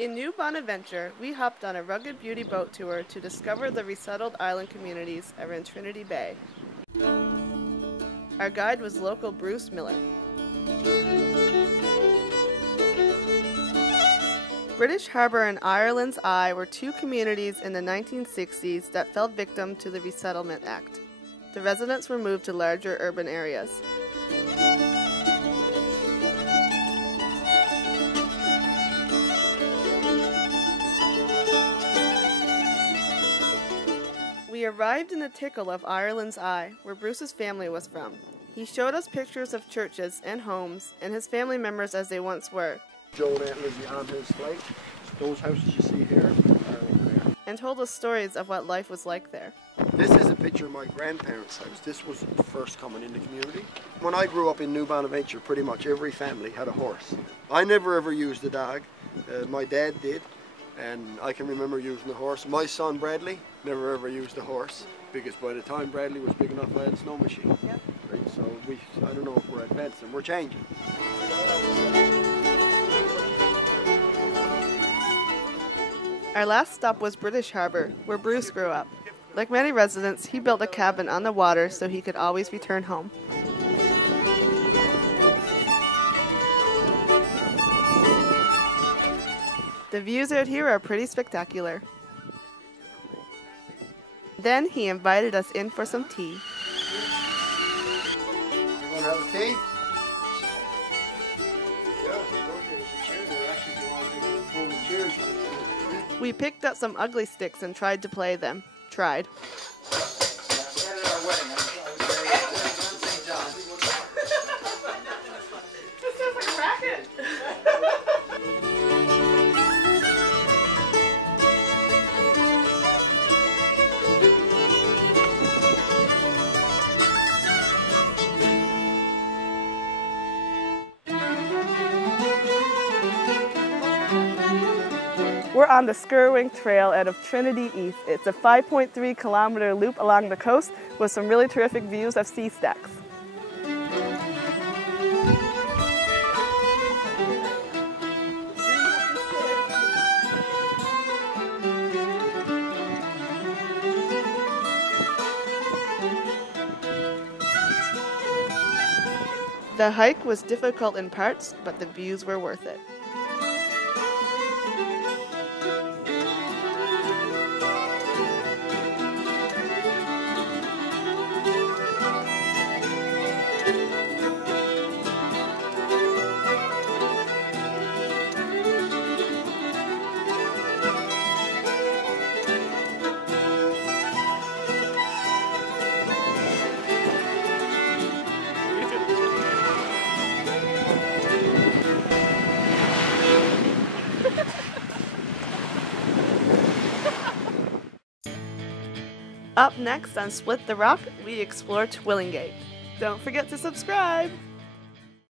In New Bonaventure, we hopped on a rugged beauty boat tour to discover the resettled island communities around Trinity Bay. Our guide was local Bruce Miller. British Harbour and Ireland's Eye were two communities in the 1960s that fell victim to the Resettlement Act. The residents were moved to larger urban areas. We arrived in the tickle of Ireland's Eye, where Bruce's family was from. He showed us pictures of churches and homes and his family members as they once were. Joe lives on his flight. Those houses you see here are over there. And told us stories of what life was like there. This is a picture of my grandparents' house. This was first coming in the community. When I grew up in New Bonaventure, pretty much every family had a horse. I never ever used a dog. My dad did. And I can remember using a horse. My son Bradley never ever used a horse because by the time Bradley was big enough, I had a snow machine. Yep. Right? So I don't know if we're advancing. We're changing. Our last stop was British Harbour, where Bruce grew up. Like many residents, he built a cabin on the water so he could always return home. The views out here are pretty spectacular. Then he invited us in for some tea. You want to have a tea? We picked up some ugly sticks and tried to play them. Tried. We're on the Skerwink Trail out of Trinity East. It's a 5.3 kilometer loop along the coast with some really terrific views of sea stacks. The hike was difficult in parts, but the views were worth it. Up next on Split the Rock, we explore Twillingate. Don't forget to subscribe!